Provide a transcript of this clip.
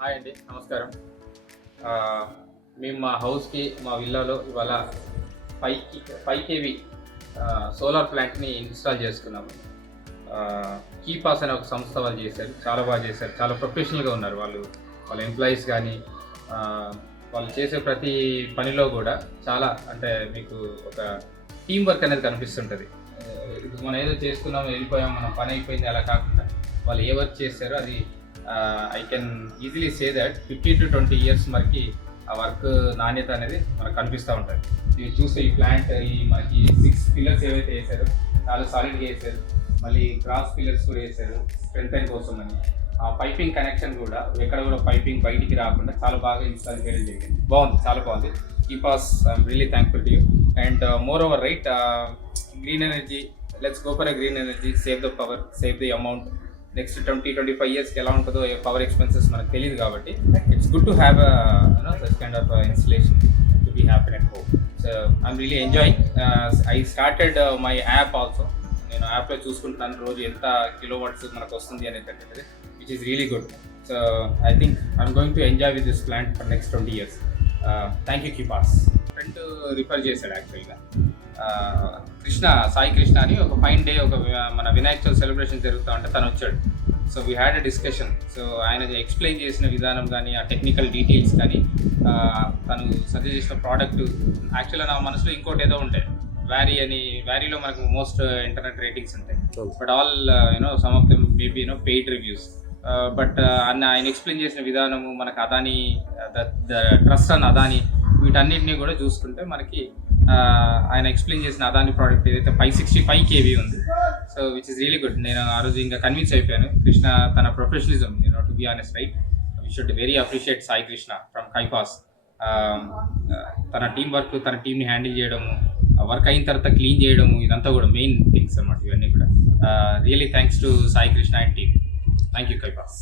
Hi అండి, నమస్కారం. మేము మా హౌస్కి మా విల్లాలో ఇవాళ 5 kV సోలార్ ప్లాంట్ని ఇన్స్టాల్ చేసుకున్నాము. కీపాస్ అనే ఒక సంస్థ వాళ్ళు చేశారు, చాలా బాగా చేశారు, చాలా ప్రొఫెషనల్గా ఉన్నారు వాళ్ళు. వాళ్ళ ఎంప్లాయీస్ కానీ వాళ్ళు చేసే ప్రతి పనిలో కూడా చాలా అంటే మీకు ఒక టీం వర్క్ అనేది కనిపిస్తుంటుంది. ఇప్పుడు మనం ఏదో చేసుకున్నాం వెళ్ళిపోయాం, మన పని అయిపోయింది అలా కాకుండా వాళ్ళు ఏ వర్క్ చేశారో అది I can easily say that 15 to 20 years మనకి ఆ వర్క్ నాణ్యత అనేది మనకు కనిపిస్తూ ఉంటుంది. ఇవి చూస్తే ఈ ప్లాంట్ మనకి 6 పిల్లర్స్ ఏవైతే వేసారో చాలా సాలిడ్గా వేసారు. మళ్ళీ క్రాస్ పిల్లర్స్ కూడా వేసారు స్ట్రెంత్ అండ్ కోసం అని. ఆ పైపింగ్ కనెక్షన్ కూడా ఎక్కడ కూడా పైపింగ్ బయటికి రాకుండా చాలా బాగా ఇన్స్టాల్ చేయడం జరిగింది. బాగుంది, చాలా బాగుంది. కీపాస్ I'm really thankful to you. And moreover right, green energy, let's go for green energy, save the power, save the amount. Next 20-25 yearsకి ఎలా ఉంటుందో పవర్ ఎక్స్పెన్సెస్ మనకు తెలియదు కాబట్టి it's good to have such kind of installation to be happy at home. So I'm really enjoying. I started my app also. నేను యాప్లో చూసుకుంటున్నాను రోజు ఎంత కిలోవాట్స్ మనకు వస్తుంది అనేది, which is really good. So I think I'm going to enjoy with this plant for next 20 years. Thank you కీపాస్. Friend refer చేశాడు యాక్చువల్గా. సాయి కృష్ణ అని ఒక ఫైన్ డే ఒక మన వినాయక చవితి సెలబ్రేషన్ జరుగుతూ ఉంటే తను వచ్చాడు. So we had a discussion. So ఆయన ఎక్స్ప్లెయిన్ చేసిన విధానం కానీ ఆ టెక్నికల్ డీటెయిల్స్ కానీ తను సజెస్ట్ చేసిన ప్రోడక్ట్ యాక్చువల్గా నా మనసులో ఇంకోటి ఏదో ఉంటాయి. వ్యారీలో మనకు మోస్ట్ ఇంటర్నెట్ రేటింగ్స్ ఉంటాయి, but all some of them maybe paid reviews. But ఆయన ఎక్స్ప్లెయిన్ చేసిన విధానము మనకు Adani the trust and Adani వీటన్నిటిని కూడా చూసుకుంటే మనకి ఆయన ఎక్స్ప్లెయిన్ చేసిన అదాని ప్రోడక్ట్ ఏదైతే 565 kV ఉంది. So which is really good. నేను ఆ రోజు ఇంకా కన్విన్స్ అయిపోయాను. కృష్ణ తన professionalism, to be honest right, we should very appreciate Sai Krishna from కైపాస్. తన టీం వర్క్, తన టీంని హ్యాండిల్ చేయడము, వర్క్ అయిన తర్వాత క్లీన్ చేయడము, ఇదంతా కూడా మెయిన్ థింగ్స్ అన్నమాట. ఇవన్నీ కూడా really thanks to Sai Krishna and team. Thank you కైపాస్.